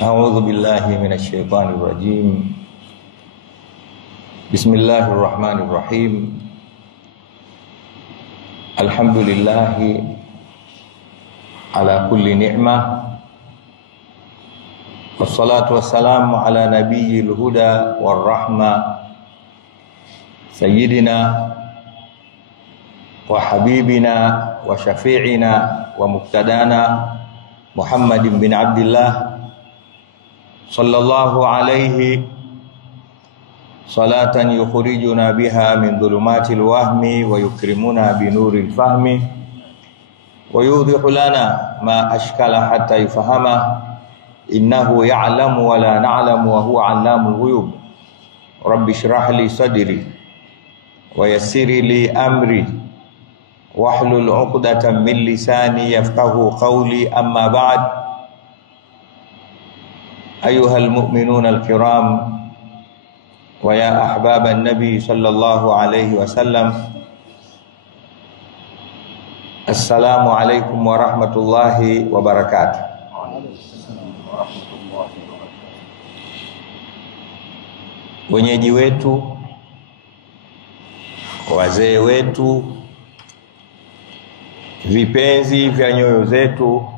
A'udzu billahi minasyaitonir rajim. Bismillahirrahmanirrahim. Alhamdulillahi ala kulli ni'mah. Wassalatu wassalamu ala nabiyyil huda war rahmah. Sayyidina wa habibina wa syafi'ina wa muqtadana Muhammadin bin Abdullah sallallahu alaihi salatan yukhrijuna biha min dhulumatil wahmi wa yukrimuna binuril fahmi wa yudhihu lana ma ashkala hatta yufahama innahu ya'lamu wa la na'lamu wa huwa 'allamul ghuyub. Rabbi shrah li sadri wa yassir li amri wahlul 'uqdatam min lisani yafqahu qawli. Amma ba'd. Ayuhal mu'minun al-kiram wa ya ahbaban nabi sallallahu alaihi wasallam, assalamu alaikum warahmatullahi wabarakatuh. Wenyeji wetu, wazee wetu, vipenzi vya nyoyo zetu,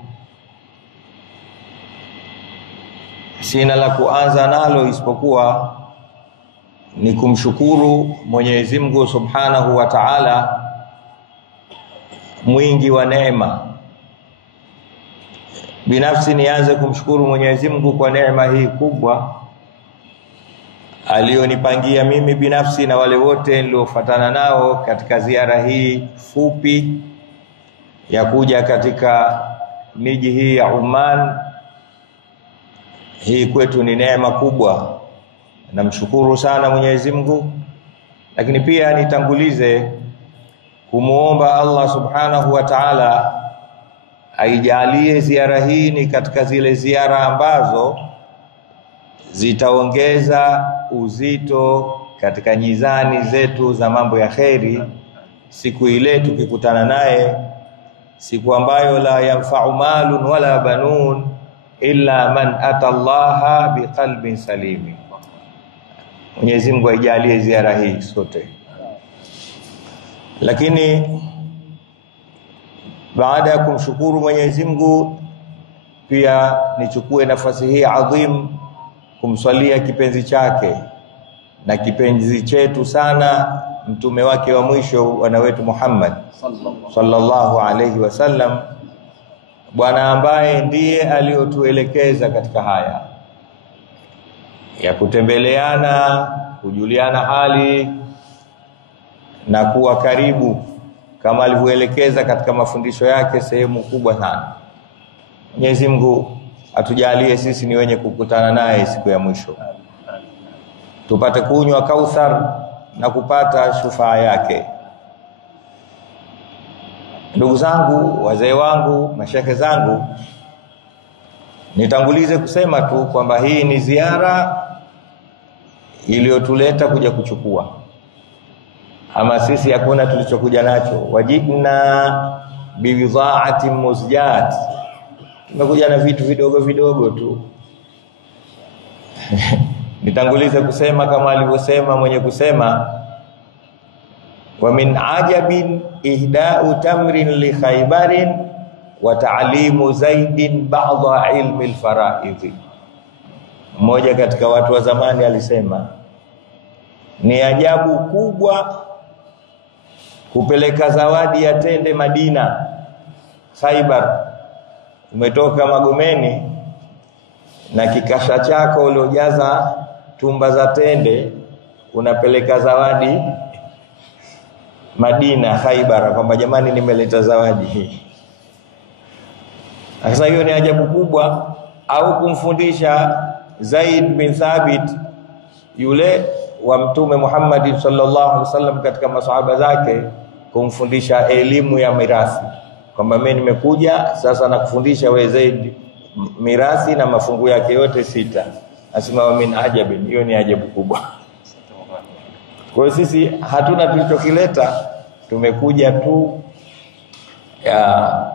sina la kuanza nalo isipokuwa ni kumshukuru Mwenyezi Mungu Subhanahu wa Ta'ala, mwingi wa neema. Binafsi nianze kumshukuru Mwenyezi Mungu kwa neema hii kubwa alionipangia mimi binafsi na wale wote niliofuatana nao katika ziara hii fupi ya kuja katika miji hii ya Oman. Hii kwetu ni neema kubwa. Namshukuru sana Mwenyezi Mungu, lakini pia nitangulize kumuomba Allah Subhanahu wa Ta'ala aijalie ziara hii ni katika zile ziara ambazo zitaongeza uzito katika nyizani zetu za mambo ya kheri siku ile tukikutana naye, siku ambayo la yanfa'u malun wala banun illa man atallaha biqalbin salim. Mwenyezi Mungu aijalie ziara hii sote. Lakini baada ya kumshukuru Mwenyezi Mungu, pia nichukue nafasi hii adhim kumswalia kipenzi chake na kipenzi chetu sana, mtume wake wa mwisho, bwana wetu Muhammad sallallahu alaihi wasallam, bwana ambaye ndiye aliyotuelekeza katika haya ya kutembeleana, kujuliana hali na kuwa karibu, kama alivyoelekeza katika mafundisho yake sehemu kubwa sana. Mwenyezi Mungu atujalie sisi ni wenye kukutana naye siku ya mwisho, tupate kunywa Kauthar na kupata shufaa yake. Ndugu zangu, wazee wangu, mashehe zangu, nitangulize kusema tu kwamba hii ni ziara iliyotuleta kuja kuchukua, ama sisi hakuna tulichokuja nacho. Wajibna biwidhaati muzjat, tumekuja na vitu vidogo vidogo tu. Nitangulize kusema kama alivyosema mwenye kusema, wa min ajabin ihda'u tamrin li Khaybarin wa ta'limu Zaidin ba'dha ilmi al-fara'idh. Mmoja katika watu wa zamani alisema, ni ajabu kubwa kupeleka zawadi ya tende Madina, Khaybar. Umetoka Magomeni na kikasha chako uliojaza tumba za tende, unapeleka zawadi Madina, Khaybar, kwamba jamani nimeleta zawadi hii. Sasa hiyo ni ajabu kubwa. Au kumfundisha Zaid bin Thabit, yule wa Mtume Muhammad sallallahu alaihi wasallam, katika masahaba zake, kumfundisha elimu ya mirathi, kwamba mimi nimekuja sasa nakufundisha wewe Zaid mirathi na mafungu yake yote 6. Asema wa min ajabin, hiyo ni ajabu kubwa. Kwa hiyo sisi hatuna tulichokileta, tumekuja tu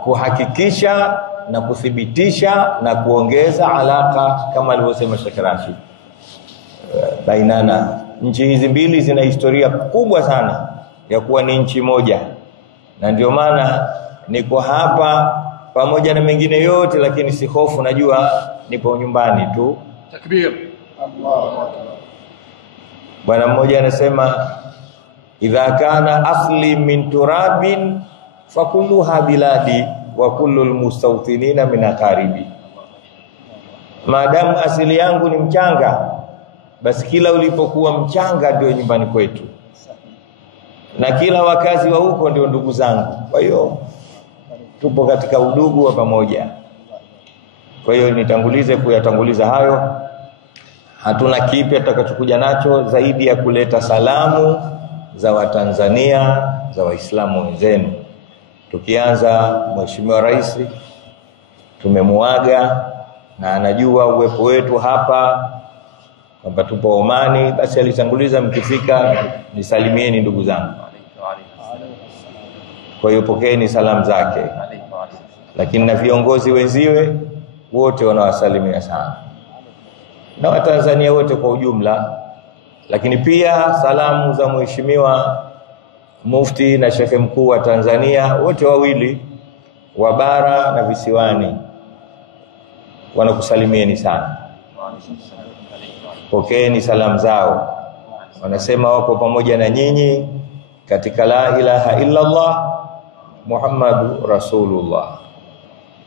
kuhakikisha na kuthibitisha na kuongeza alaka kama alivyosema Sheikh Rashid bainana. Nchi hizi mbili zina historia kubwa sana ya kuwa ni nchi moja, na ndio maana niko hapa pamoja na mengine yote, lakini si hofu, najua nipo nyumbani tu. Takbir. Bwana mmoja anasema idha kana asli min turabin fakulluha biladi wa kullul mustawtinina min aqaribi. Maadamu asili yangu ni mchanga, basi kila ulipokuwa mchanga ndio nyumbani kwetu, na kila wakazi wa huko ndio ndugu zangu. Kwa hiyo tupo katika udugu wa pamoja. Kwa hiyo nitangulize kuyatanguliza hayo. Hatuna kipya tutakachokuja nacho zaidi ya kuleta salamu za Watanzania, za Waislamu wenzenu. Tukianza, Mheshimiwa Rais tumemuaga na anajua uwepo wetu hapa kwamba tupo Omani, basi alitanguliza mkifika nisalimieni ndugu zangu. Kwa hiyo pokeeni salamu zake. Lakini na viongozi wenziwe wote wanawasalimia sana, na Watanzania wote kwa ujumla. Lakini pia salamu za Mheshimiwa Mufti na Sheikh Mkuu wa Tanzania, wote wawili wa bara na visiwani, wanakusalimieni sana. Pokeeni salamu zao. Wanasema wako pamoja na nyinyi katika la ilaha illa Allah Muhammadu Rasulullah.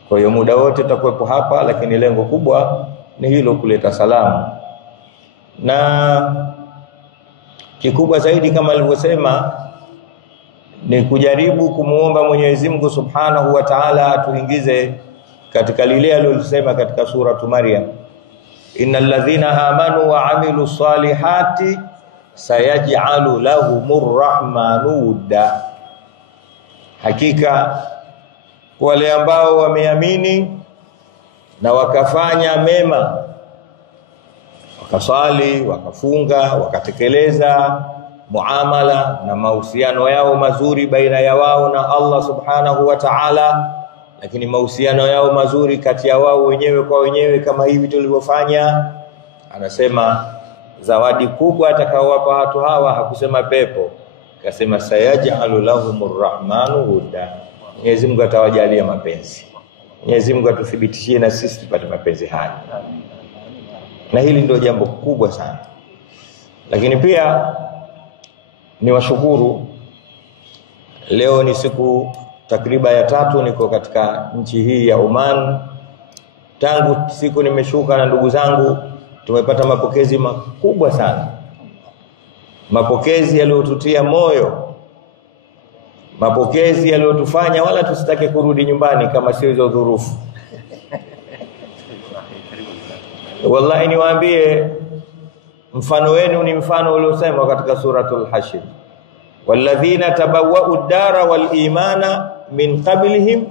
Kwa hiyo muda wote tutakuwepo hapa, lakini lengo kubwa ni hilo, kuleta salamu. Na kikubwa zaidi kama alivyosema ni kujaribu kumuomba Mwenyezi Mungu Subhanahu wa Ta'ala atuingize katika lile alilosema katika suratu Maryam, innal ladhina amanu wa amilu salihati sayaj'alu lahumur rahmanu wudda. Hakika wale ambao wameamini na wakafanya mema, wakasali, wakafunga, wakatekeleza muamala na mahusiano yao mazuri baina ya wao na Allah Subhanahu wa Ta'ala, lakini mahusiano yao mazuri kati ya wao wenyewe kwa wenyewe kama hivi tulivyofanya, anasema zawadi kubwa atakaowapa watu hawa, hakusema pepo, akasema sayaj'alu lahumur rahmanu wudda. Mwenyezi Mungu atawajalia mapenzi. Mwenyezi Mungu atuthibitishie na sisi tupate mapenzi haya, na hili ndio jambo kubwa sana. Lakini pia ni washukuru, leo ni siku takriban ya 3 niko katika nchi hii ya Oman. Tangu siku nimeshuka na ndugu zangu, tumepata mapokezi makubwa sana, mapokezi yaliyotutia moyo, mapokezi yaliyotufanya wala tusitake kurudi nyumbani kama sio hizo dhurufu. Wallahi niwaambie, mfano wenu ni mfano uliosema katika suratul Hashr, walladhina tabawwa'u ad-dara wal imana min qablihim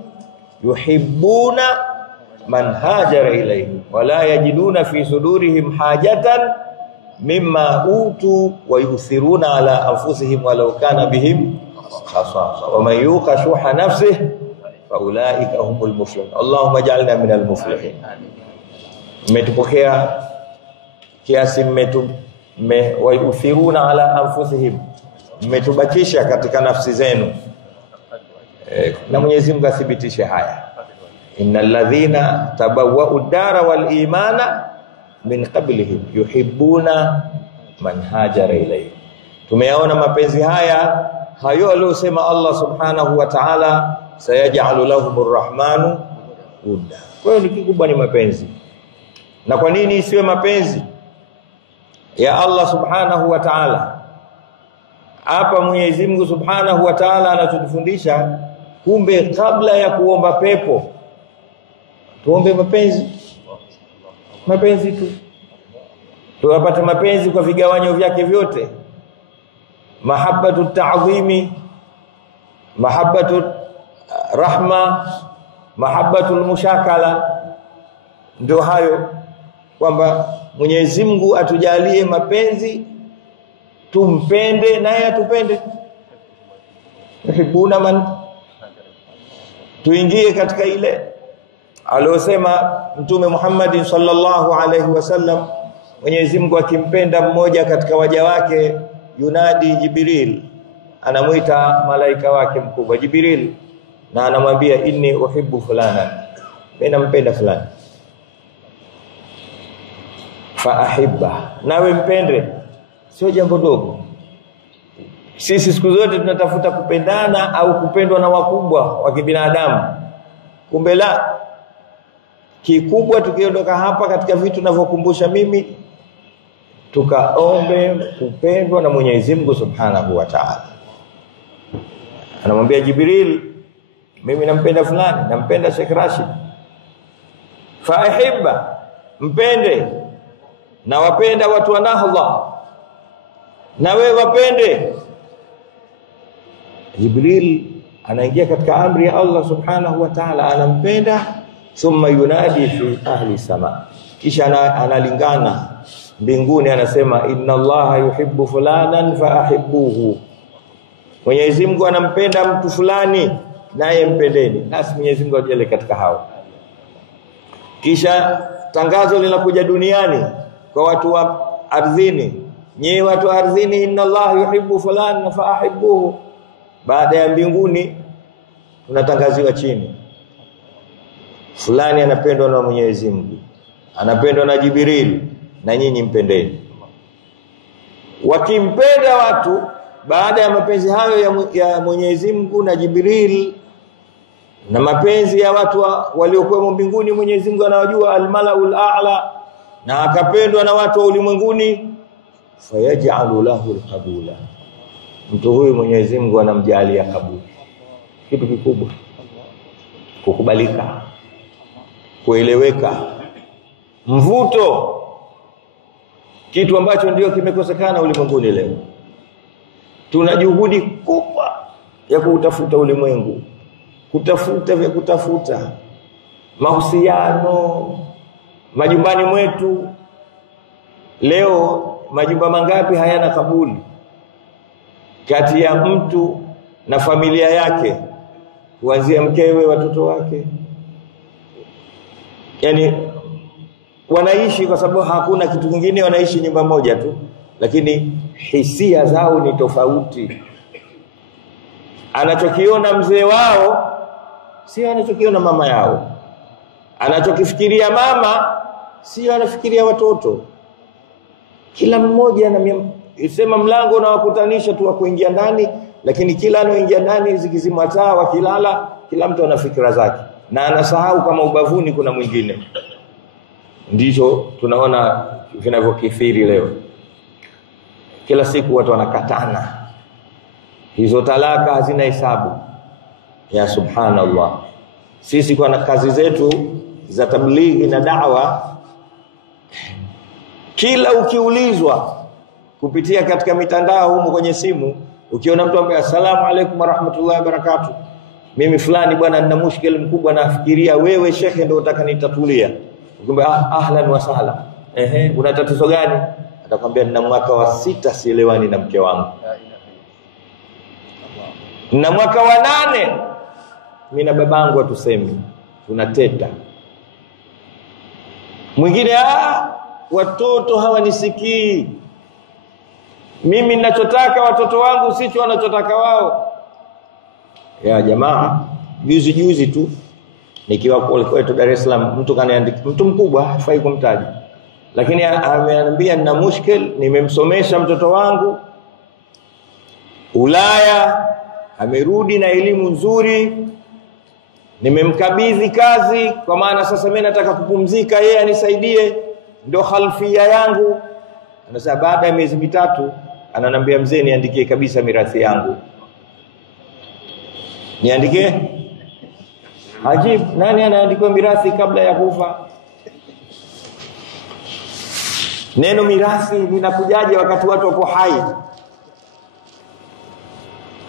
yuhibbuna man hajara ilayhim wala yajiduna fi sudurihim hajatan mimma utu wa yuthiruna ala anfusihim walau kana bihim khasasa wa man yuqa shuha nafsihi fa ulaika humul muflihun. Allahumma ij'alna minal muflihin. Mmetupokea kiasi, wa yuthiruna ala anfusihim, mmetubakisha katika nafsi zenu. Na Mwenyezi Mungu athibitishe haya, innal ladhina tabawwa'u ad-dara wal imana min qablihim yuhibbuna man hajara ilayhim. Tumeyaona mapenzi haya hayo aliyosema Allah Subhanahu wa Ta'ala, sayaj'alu lahumur rahmanu wudda. Kwa hiyo ni kikubwa ni mapenzi. Na kwa nini isiwe mapenzi ya Allah Subhanahu wa Ta'ala? Hapa Mwenyezi Mungu Subhanahu wa Ta'ala anatufundisha, kumbe kabla ya kuomba pepo tuombe mapenzi. Mapenzi tu, tuwapate mapenzi kwa vigawanyo vyake vyote, mahabbatu ta'zimi, mahabbatu rahma, mahabbatu mushakala. Ndio hayo, kwamba Mwenyezi Mungu atujalie mapenzi tumpende naye atupende. Yuhibbuna man, tuingie katika ile aliyosema Mtume Muhammad sallallahu alaihi wasallam, Mwenyezi Mungu akimpenda mmoja katika waja wake yunadi Jibril, anamuita malaika wake mkubwa Jibril na anamwambia inni uhibbu fulana, mimi nampenda fulani. Fa ahibba, nawe mpende. Sio jambo dogo. Sisi siku zote tunatafuta kupendana au kupendwa na wakubwa wa kibinadamu. Kumbe la, kikubwa tukiondoka hapa katika vitu ninavyokumbusha mimi, tukaombe kupendwa na Mwenyezi Mungu Subhanahu wa Ta'ala. Anamwambia Jibril, mimi nampenda fulani, nampenda Sheikh Rashid. Fa ahibba, mpende. Na wapenda watu wa Allah, na wewe wapende. Jibril anaingia katika amri ya Allah Subhanahu wa Ta'ala, anampenda. Thumma yunadi fi ahli sama, kisha analingana mbinguni, anasema inna Allaha yuhibbu fulanan fa ahibbuhu, Mwenyezi Mungu anampenda mtu fulani naye mpendeni. Nasi Mwenyezi Mungu ajele katika hao. Kisha tangazo linakuja duniani kwa watu wa ardhini, nyi watu wa ardhini, inna Allaha yuhibbu fulanan fa ahibbuhu. Baada ya mbinguni tunatangaziwa chini, fulani anapendwa na Mwenyezi Mungu, anapendwa na Jibril, na nyinyi mpendeni. Wakimpenda watu baada ya mapenzi hayo ya Mwenyezi Mungu na Jibril na mapenzi ya watu waliokuwa mbinguni, Mwenyezi Mungu anawajua al-malaul a'la, na akapendwa na watu wa ulimwenguni, fayaj'alu lahu al-qabula, mtu huyu Mwenyezi Mungu anamjalia kabuli. Kitu kikubwa, kukubalika, kueleweka, mvuto, kitu ambacho ndio kimekosekana ulimwenguni leo. Tuna juhudi kubwa ya kutafuta ulimwengu, kutafuta vya kutafuta mahusiano majumbani mwetu. Leo majumba mangapi hayana kabuli kati ya mtu na familia yake, kuanzia mkewe, watoto wake. Yani wanaishi kwa sababu hakuna kitu kingine, wanaishi nyumba moja tu, lakini hisia zao ni tofauti. Anachokiona mzee wao sio anachokiona mama yao, anachokifikiria mama sio anafikiria watoto. Kila mmoja sema mlango unawakutanisha tu wa kuingia ndani, lakini kila anaoingia ndani zikizimwa taa wakilala, kila mtu ana fikra zake na anasahau kama ubavuni kuna mwingine. Ndicho tunaona vinavyokithiri leo. Kila siku watu wanakatana, hizo talaka hazina hesabu. Ya subhanallah, sisi kwa kazi zetu za tablighi na da'wa, kila ukiulizwa kupitia katika mitandao huko kwenye simu, ukiona mtu ambaye asalamu alaykum wa rahmatullahi wa barakatuh, mimi fulani bwana nina mushkil mkubwa, nafikiria wewe shekhe ndio unataka nitatulia. Ukiambia ahlan wa sahlan, una tatizo gani? Atakwambia nina mwaka wa 6 sielewani na mke wangu, nina mwaka wa 8 mimi na babangu hatusemi, tunateta. Mwingine watoto hawanisikii, mimi ninachotaka watoto wangu sicho wanachotaka wao. Ya jamaa, juzi tu nikiwa kwetu Dar es Salaam, mtu kaniandika, mtu mkubwa hafai kumtaja, lakini ameniambia nina mushkil, nimemsomesha mtoto wangu Ulaya, amerudi na elimu nzuri, nimemkabidhi kazi, kwa maana sasa mimi nataka kupumzika, yeye anisaidie, ndio khalfia yangu. Anasema baada ya miezi 3 ananiambia mzee, niandikie kabisa mirathi yangu. Niandike? Ajib, nani anaandika mirathi kabla ya kufa? Neno mirathi linakujaje wakati watu wapo hai?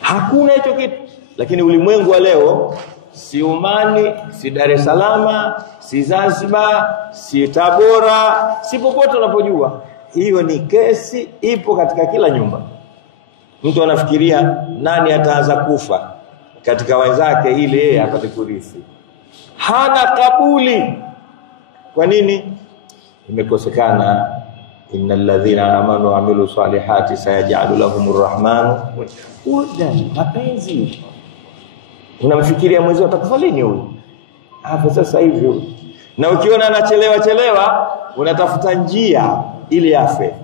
Hakuna hicho kitu. Lakini ulimwengu wa leo, si Umani, si Dar es Salaam, si Zanzibar, si Tabora, si popote unapojua, hiyo ni kesi ipo katika kila nyumba. Mtu anafikiria nani ataanza kufa katika wenzake ili yeye apate kurithi. Hana kabuli. Kwa nini? Imekosekana innal ladhina amanu wa amilu salihati sayaj'alu lahumur rahmanu wuddan. Mapenzi. Unamfikiria mwezi atakufa lini huyu? Hapo sasa hivi huyu. Na ukiona anachelewa unatafuta njia ili afe.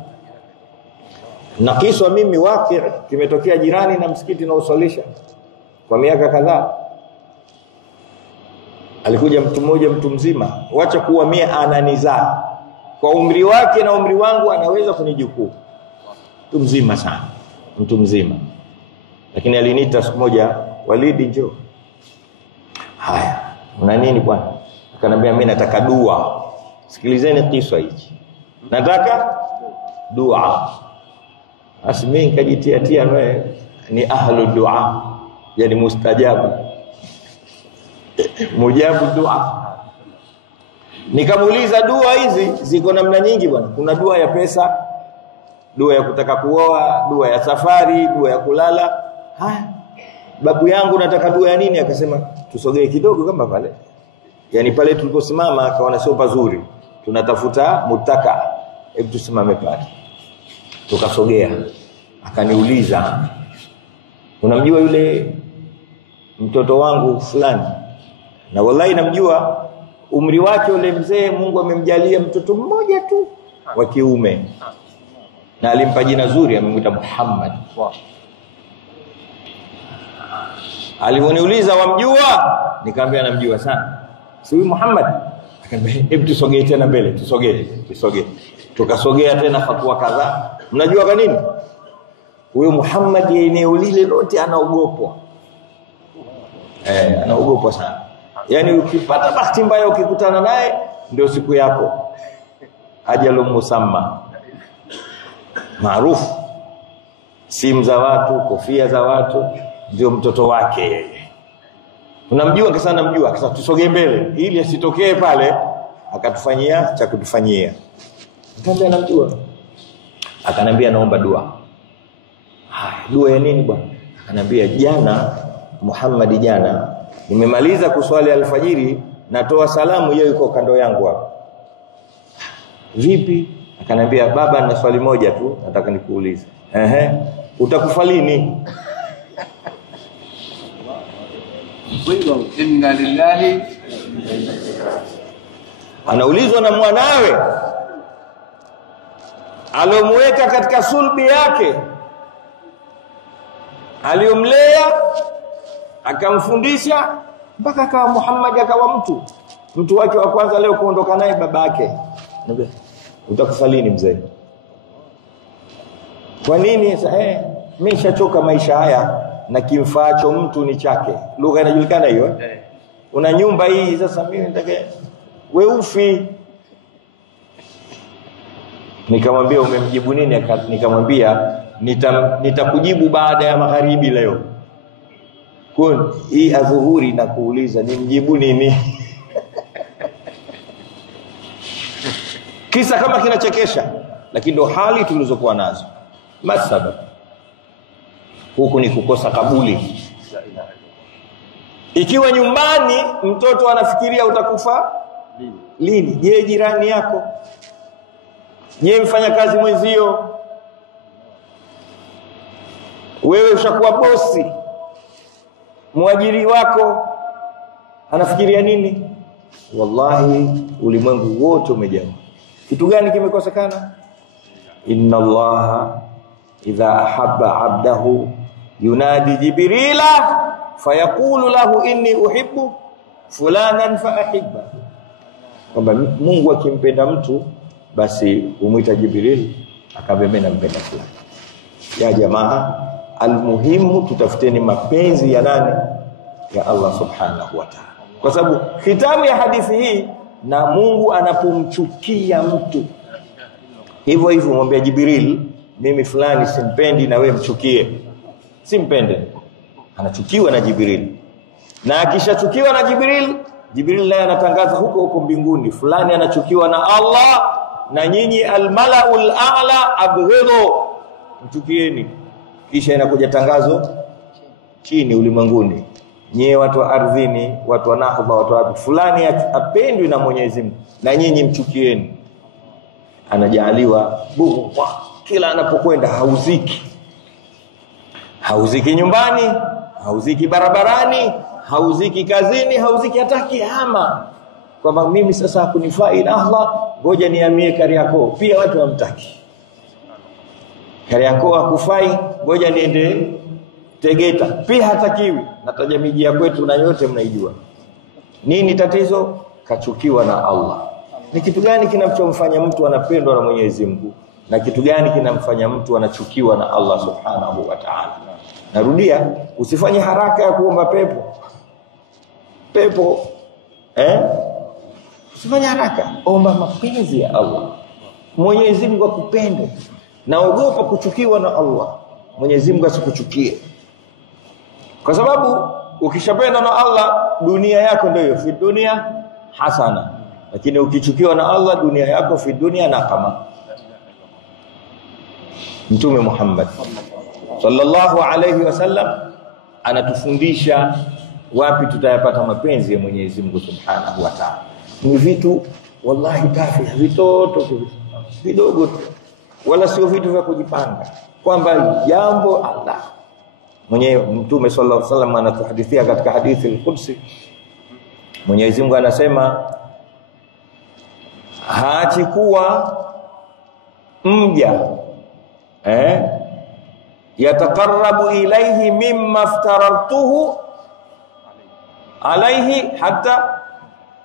Na kisha mimi wake kimetokea jirani na msikiti na usalisha kwa miaka kadhaa. Alikuja mtu mmoja, mtu mzima, wacha kuwa mia, ananizaa kwa umri wake na umri wangu, anaweza kunijukuu. Mtu mzima sana, mtu mzima. Lakini aliniita siku moja, Walidi njoo. Haya, una nini bwana? Akaniambia mimi nataka dua. Sikilizeni kisa hichi. Nataka dua. Asmi nikajitia ni ahlu dua, yani mustajabu, mujabu dua. Nikamuuliza dua hizi ziko namna nyingi bwana. Kuna dua ya pesa, dua ya kutaka kuoa, dua ya safari, dua ya kulala. Haya, babu yangu nataka dua ya nini? Akasema tusogee kidogo kama pale. Yani pale tuliposimama akaona sio pazuri. Tunatafuta mutaka. Hebu tusimame pale. Tukasogea. Akaniuliza, unamjua yule mtoto wangu fulani? Na wallahi namjua. Umri wake yule mzee Mungu amemjalia mtoto mmoja tu wa kiume. Na alimpa jina zuri, amemuita Muhammad. Aliponiuliza wamjua? Nikamwambia namjua sana. Si huyu Muhammad? Akaniambia hebu tusogee tena mbele, tusogee. Tukasogea tena hatua kadhaa. Mnajua kwa nini? Huyo Muhammad eneo lile lote anaogopwa. Anaogopwa sana. Yani ukipata bahati mbaya ukikutana naye ndio siku yako. Ajalu musamma. Maarufu. Simu za watu, kofia za watu, ndio mtoto wake yeye. Unamjua? Kasa namjua. Kasa tusogee mbele ili asitokee pale akatufanyia cha kutufanyia. Nikamwambia namjua. Akanambia naomba dua. Dua ya nini bwana? Akanambia jana Muhammad, jana nimemaliza kuswali alfajiri, natoa salamu, yeye yuko kando yangu hapo. Vipi? Akanambia baba, na swali moja tu nataka nikuulize. Utakufa lini? Inna lillahi. Anaulizwa na mwanawe alomweka katika sulbi yake, aliomlea akamfundisha mpaka akawa Muhammad, akawa mtu wake wa kwanza leo kuondoka naye babake. Nabii, utakufa lini mzee? Kwa nini? Mimi nishachoka maisha haya na kimfaacho mtu ni chake. Lugha inajulikana hiyo. Una nyumba hii sasa, mimi nataka weufi. Nikamwambia umemjibu nini? Nikamwambia nitakujibu baada ya magharibi leo. Kun hii adhuhuri na kuuliza nimjibu nini? Kisa kama kinachekesha, lakini ndo hali tulizokuwa nazo. Masabab huku ni kukosa kabuli. Ikiwa nyumbani mtoto anafikiria utakufa lini, je, jirani yako? Je, mfanya kazi mwenzio? Wewe ushakuwa bosi, mwajiri wako anafikiria nini? Wallahi ulimwengu wote umejaa. Kitu gani kimekosekana? Inna Allaha idha ahabba 'abdahu yunadi Jibrila fayaqulu lahu inni uhibbu fulanan faahibba. Kwamba Mungu akimpenda mtu basi umuita Jibril akamwambia mimi nampenda fulani. Ya jamaa, almuhimu tutafuteni mapenzi ya nani? Ya Allah subhanahu wa ta'ala. Kwa sababu hitamu ya hadithi hii, na Mungu anapomchukia mtu hivyo hivyo mwambie Jibril, mimi fulani simpendi na wewe mchukie. Simpende. Anachukiwa na Jibril. Na akishachukiwa na Jibril, Jibril naye anatangaza huko mbinguni, fulani anachukiwa na Allah na nyinyi almalaul a'la abghidhu, mchukieni. kisha inakuja tangazo chini ulimwenguni, nyie watu wa ardhini, watu wa Nahba, watu wa fulani apendwi na Mwenyezi Mungu na nyinyi mchukieni. Anajaaliwa bughwa, kila anapokwenda hauziki nyumbani, hauziki barabarani, hauziki kazini, hauziki hata kihama, kwamba mimi sasa kunifai na Allah, ngoja nihamie Kariakoo. Pia watu hamtaki. Kariakoo hakufai, ngoja niende Tegeta. Pia hatakiwi. Nataja miji ya kwetu na yote mnaijua. Nini tatizo? Kachukiwa na Allah. Ni kitu gani kinachomfanya mtu anapendwa na Mwenyezi Mungu? Na kitu gani kinamfanya mtu anachukiwa na Allah Subhanahu wa Ta'ala? Narudia, usifanye haraka ya kuomba pepo. Usifanye haraka, omba mapenzi ya Allah. Mwenyezi Mungu akupende. Naogopa kuchukiwa na Allah. Mwenyezi Mungu asikuchukie. Kwa sababu ukishapenda na Allah, dunia yako ndio hiyo, fi dunia hasana. Lakini ukichukiwa na Allah, dunia yako fi dunia nakama. Mtume Muhammad sallallahu alayhi wasallam anatufundisha wapi tutayapata mapenzi ya Mwenyezi Mungu Subhanahu wa Ta'ala. Ni vitu wallahi tafi, vitoto vidogo tu, wala sio vitu vya kujipanga kwamba jambo Allah mwenyewe. Mtume sallallahu alayhi wasallam anatuhadithia katika hadithi al-Qudsi, Mwenyezi Mungu anasema haachi kuwa mja yataqarrabu ilayhi mimma aftaratuhu alayhi hatta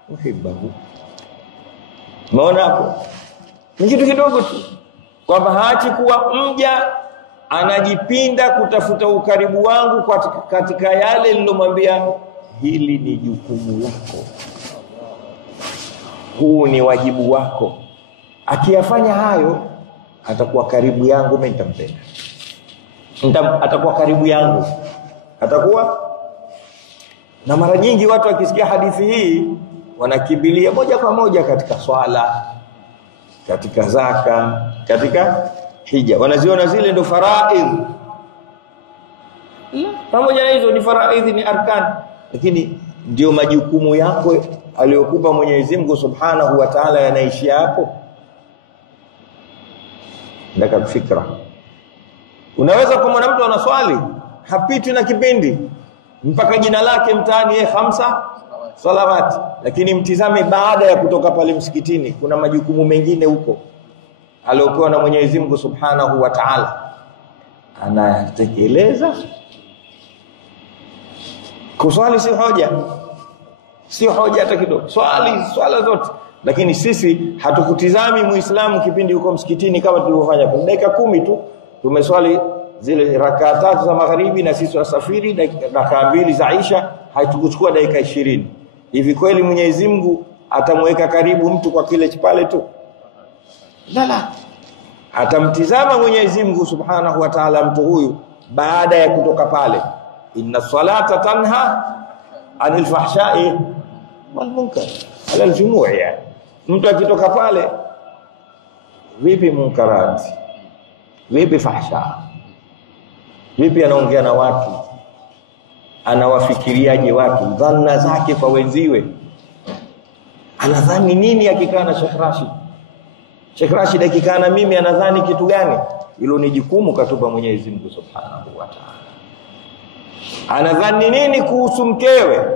uhibbahu. Maona hapo ni kitu kidogo tu, kwamba haachi kuwa mja anajipinda kutafuta ukaribu wangu katika yale nilomwambia, hili ni jukumu lako, huu ni wajibu wako. Akiyafanya hayo atakuwa karibu yangu, mimi nitampenda. Atakuwa karibu yangu, atakuwa. Na mara nyingi watu wakisikia hadithi hii wanakimbilia moja kwa moja katika swala, katika zaka, katika hija. Wanaziona zile ndo faraidh. Pamoja na hizo ni faraidh, ni arkan, lakini ndio majukumu yako aliyokupa Mwenyezi Mungu Subhanahu wa Ta'ala yanaishi hapo. Ndaka fikra. Unaweza kumwona mtu anaswali hapiti na kipindi mpaka jina lake mtaani 5 salawati, lakini mtizame baada ya kutoka pale msikitini, kuna majukumu mengine huko aliyopewa na Mwenyezi Mungu Subhanahu wa Ta'ala, anatekeleza. Kuswali si hoja hata kidogo, swala zote. Lakini sisi hatukutizami Muislamu kipindi huko msikitini kama tulivyofanya. Kwa dakika 10 tu tumeswali zile rakaa 3 za magharibi, na sisi wasafiri rakaa 2 za Isha, haitukuchukua dakika 20. Hivi kweli Mwenyezi Mungu atamweka karibu mtu kwa kile pale tu? La. Atamtizama Mwenyezi Mungu Subhanahu wa Ta'ala mtu huyu baada ya kutoka pale. Inna salata tanha anil fahsha'i wal munkar ala aljumu'i. Mtu akitoka pale, vipi munkarati, vipi fahsha, vipi anaongea na watu, anawafikiriaje watu, dhanna zake kwa wenziwe, anadhani nini akikaa na Sheikh Rashid akikaa na mimi anadhani kitu gani? Hilo ni jukumu katupa Mwenyezi Mungu Subhanahu wa Ta'ala. Anadhani nini kuhusu mkewe,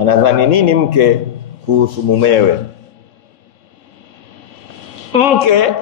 anadhani nini mke kuhusu mumewe. Mke